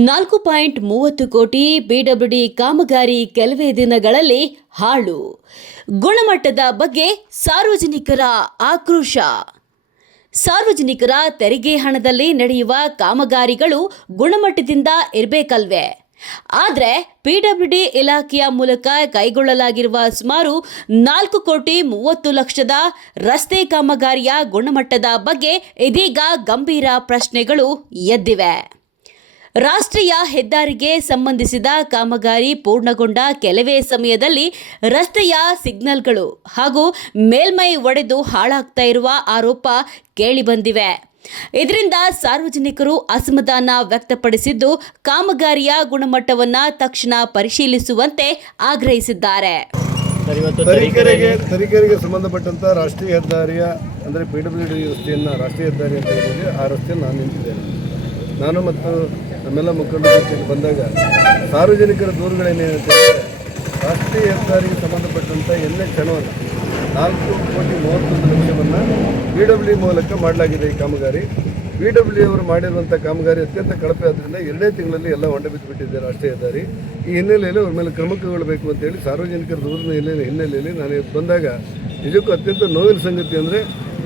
4.30 ಕೋಟಿ ಪಿಡಬ್ಲ್ಯೂಡಿ ಕಾಮಗಾರಿ ಕೆಲವೇ ದಿನಗಳಲ್ಲಿ ಹಾಳು. ಗುಣಮಟ್ಟದ ಬಗ್ಗೆ ಸಾರ್ವಜನಿಕರ ಆಕ್ರೋಶ. ಸಾರ್ವಜನಿಕರ ತೆರಿಗೆ ಹಣದಲ್ಲಿ ನಡೆಯುವ ಕಾಮಗಾರಿಗಳು ಗುಣಮಟ್ಟದಿಂದ ಇರಬೇಕಲ್ವೇ? ಆದರೆ ಪಿಡಬ್ಲ್ಯೂಡಿ ಇಲಾಖೆಯ ಮೂಲಕ ಕೈಗೊಳ್ಳಲಾಗಿರುವ ಸುಮಾರು 4,30,00,000 ರಸ್ತೆ ಕಾಮಗಾರಿಯ ಗುಣಮಟ್ಟದ ಬಗ್ಗೆ ಇದೀಗ ಗಂಭೀರ ಪ್ರಶ್ನೆಗಳು ಎದ್ದಿವೆ. ರಾಷ್ಟ್ರೀಯ ಹೆದ್ದಾರಿಗೆ ಸಂಬಂಧಿಸಿದ ಕಾಮಗಾರಿ ಪೂರ್ಣಗೊಂಡ ಕೆಲವೇ ಸಮಯದಲ್ಲಿ ರಸ್ತೆಯ ಸಿಗ್ನಲ್ಗಳು ಹಾಗೂ ಮೇಲ್ಮೈ ಒಡೆದು ಹಾಳಾಗ್ತಾ ಇರುವ ಆರೋಪ ಕೇಳಿಬಂದಿವೆ. ಇದರಿಂದ ಸಾರ್ವಜನಿಕರು ಅಸಮಾಧಾನ ವ್ಯಕ್ತಪಡಿಸಿದ್ದು, ಕಾಮಗಾರಿಯ ಗುಣಮಟ್ಟವನ್ನು ತಕ್ಷಣ ಪರಿಶೀಲಿಸುವಂತೆ ಆಗ್ರಹಿಸಿದ್ದಾರೆ. ತರೀಕೆರೆಗೆ ಸಂಬಂಧಪಟ್ಟಂತ ರಾಷ್ಟ್ರೀಯ ಹೆದ್ದಾರಿಯ ಅಂದರೆ ಪಿಡಬ್ಲ್ಯೂಡಿ ರಸ್ತೆಯನ್ನು ರಾಷ್ಟ್ರೀಯ ಹೆದ್ದಾರಿ ಅಂತ ಹೇಳಿದೆ. ಆ ರಸ್ತೆಯಲ್ಲಿ ನಾನು ನಿಂತಿದ್ದೇನೆ. ನಾನು ಮತ್ತು ನಮ್ಮೆಲ್ಲ ಮುಖಂಡರು ಬಂದಾಗ ಸಾರ್ವಜನಿಕರ ದೂರುಗಳೇನೇನಿದೆ, ರಾಷ್ಟ್ರೀಯ ಹೆದ್ದಾರಿಗೆ ಸಂಬಂಧಪಟ್ಟಂಥ NH ಹಣವನ್ನು 4,30,00,000 PWD ಮೂಲಕ ಮಾಡಲಾಗಿದೆ. ಈ ಕಾಮಗಾರಿ PWD ಅವರು ಮಾಡಿರುವಂಥ ಕಾಮಗಾರಿ ಅತ್ಯಂತ ಕಳಪೆ ಆದ್ದರಿಂದ 2 ತಿಂಗಳಲ್ಲಿ ಎಲ್ಲ ಹೊಂಡ ಬಿದ್ದುಬಿಟ್ಟಿದೆ ರಾಷ್ಟ್ರೀಯ ಹೆದ್ದಾರಿ. ಈ ಹಿನ್ನೆಲೆಯಲ್ಲಿ ಅವ್ರ ಮೇಲೆ ಕ್ರಮ ಕೈಗೊಳ್ಳಬೇಕು ಅಂತೇಳಿ ಸಾರ್ವಜನಿಕರ ದೂರಿನ ಹಿನ್ನೆಲೆಯಲ್ಲಿ ನಾನು ಬಂದಾಗ ನಿಜಕ್ಕೂ ಅತ್ಯಂತ ನೋವಿನ ಸಂಗತಿ ಅಂದರೆ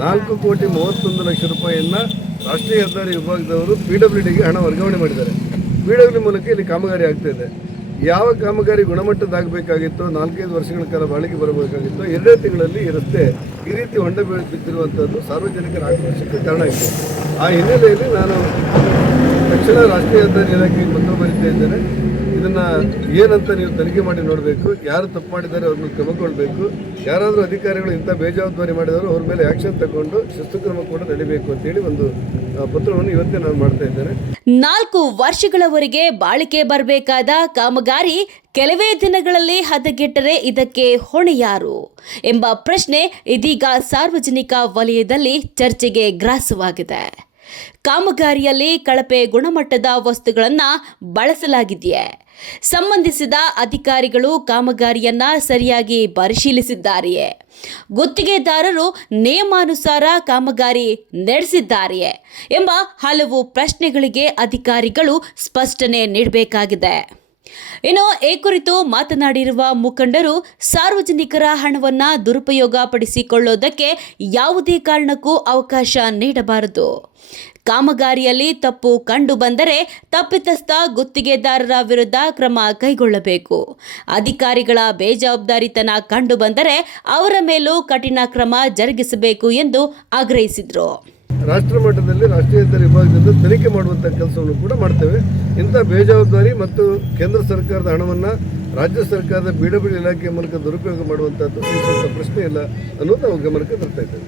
4,31,00,000 ರೂಪಾಯಿಯನ್ನು ರಾಷ್ಟ್ರೀಯ ಹೆದ್ದಾರಿ ವಿಭಾಗದವರು PWDಗೆ ಹಣ ವರ್ಗಾವಣೆ ಮಾಡಿದ್ದಾರೆ. PWD ಮೂಲಕ ಇಲ್ಲಿ ಕಾಮಗಾರಿ ಆಗ್ತಾಯಿದೆ. ಯಾವ ಕಾಮಗಾರಿ ಗುಣಮಟ್ಟದಾಗಬೇಕಾಗಿತ್ತು, 4-5 ವರ್ಷಗಳ ಕಾಲ ಬಾಳಿಕೆ ಬರಬೇಕಾಗಿತ್ತು, 2 ತಿಂಗಳಲ್ಲಿ ಈ ರಸ್ತೆ ಈ ರೀತಿ ಹೊಂಡ ಬಿದ್ದಿರುವಂಥದ್ದು ಸಾರ್ವಜನಿಕರ ಆಕ್ರೋಶಕ್ಕೆ ಕಾರಣ ಆಗಿದೆ. ಆ ಹಿನ್ನೆಲೆಯಲ್ಲಿ ನಾನು ತಕ್ಷಣ ರಾಷ್ಟ್ರೀಯ ಹೆದ್ದಾರಿ ಇಲಾಖೆಗೆ ಪತ್ರ ಬರೀತಾ ಇದ್ದೇನೆ. ಇದನ್ನು ಏನಂತ ನೀವು ತನಿಖೆ ಮಾಡಿ ನೋಡಬೇಕು. ಯಾರು ತಪ್ಪು ಮಾಡಿದ್ದಾರೆ ಅವ್ರನ್ನ ಕ್ರಮಗೊಳ್ಳಬೇಕು. ಯಾರಾದರೂ ಅಧಿಕಾರಿಗಳು ಇಂಥ ಬೇಜವಾಬ್ದಾರಿ ಮಾಡಿದವರು ಅವ್ರ ಮೇಲೆ ಆ್ಯಕ್ಷನ್ ತಗೊಂಡು ಶಿಸ್ತು ಕ್ರಮ ಕೂಡ ನಡೀಬೇಕು ಅಂತೇಳಿ ಒಂದು ಪತ್ರವನ್ನು ಇವತ್ತೇ ನಾನು ಮಾಡ್ತಾ ಇದ್ದೇನೆ. 4 ವರ್ಷಗಳವರೆಗೆ ಬಾಳಿಕೆ ಬರಬೇಕಾದ ಕಾಮಗಾರಿ ಕೆಲವೇ ದಿನಗಳಲ್ಲಿ ಹದಗೆಟ್ಟರೆ ಇದಕ್ಕೆ ಹೊಣೆ ಯಾರು ಎಂಬ ಪ್ರಶ್ನೆ ಇದೀಗ ಸಾರ್ವಜನಿಕ ವಲಯದಲ್ಲಿ ಚರ್ಚೆಗೆ ಗ್ರಾಸವಾಗಿದೆ. ಕಾಮಗಾರಿಯಲ್ಲಿ ಕಳಪೆ ಗುಣಮಟ್ಟದ ವಸ್ತುಗಳನ್ನು ಬಳಸಲಾಗಿದೆಯೇ? ಸಂಬಂಧಿಸಿದ ಅಧಿಕಾರಿಗಳು ಕಾಮಗಾರಿಯನ್ನ ಸರಿಯಾಗಿ ಪರಿಶೀಲಿಸಿದ್ದಾರೆಯೇ? ಗುತ್ತಿಗೆದಾರರು ನಿಯಮಾನುಸಾರ ಕಾಮಗಾರಿ ನಡೆಸಿದ್ದಾರೆಯೇ ಎಂಬ ಹಲವು ಪ್ರಶ್ನೆಗಳಿಗೆ ಅಧಿಕಾರಿಗಳು ಸ್ಪಷ್ಟನೆ ನೀಡಬೇಕಾಗಿದೆ. ಇನ್ನು ಈ ಕುರಿತು ಮಾತನಾಡಿರುವ ಮುಖಂಡರು, ಸಾರ್ವಜನಿಕರ ಹಣವನ್ನು ದುರುಪಯೋಗ ಪಡಿಸಿಕೊಳ್ಳೋದಕ್ಕೆ ಯಾವುದೇ ಕಾರಣಕ್ಕೂ ಅವಕಾಶ ನೀಡಬಾರದು. ಕಾಮಗಾರಿಯಲ್ಲಿ ತಪ್ಪು ಕಂಡು ಬಂದರೆ ತಪ್ಪಿತಸ್ಥ ಗುತ್ತಿಗೆದಾರರ ವಿರುದ್ಧ ಕ್ರಮ ಕೈಗೊಳ್ಳಬೇಕು. ಅಧಿಕಾರಿಗಳ ಬೇಜವಾಬ್ದಾರಿತನ ಕಂಡು ಬಂದರೆ ಅವರ ಮೇಲೂ ಕಠಿಣ ಕ್ರಮ ಜರುಗಿಸಬೇಕು ಎಂದು ಆಗ್ರಹಿಸಿದರು. ರಾಷ್ಟ್ರ ಮಟ್ಟದಲ್ಲಿ ರಾಷ್ಟ್ರೀಯ ಹೆದ್ದಾರಿ ವಿಭಾಗದಿಂದ ತನಿಖೆ ಮಾಡುವಂಥ ಕೆಲಸವನ್ನು ಕೂಡ ಮಾಡ್ತೇವೆ. ಇಂಥ ಬೇಜವಾಬ್ದಾರಿ ಮತ್ತು ಕೇಂದ್ರ ಸರ್ಕಾರದ ಹಣವನ್ನು ರಾಜ್ಯ ಸರ್ಕಾರದ PWD ಇಲಾಖೆಯ ಮೂಲಕ ದುರುಪಯೋಗ ಮಾಡುವಂಥದ್ದು ಪ್ರಶ್ನೆ ಇಲ್ಲ ಅನ್ನೋದು ನಾವು ಗಮನಕ್ಕೆ ತರ್ತಾ ಇದ್ದೇವೆ.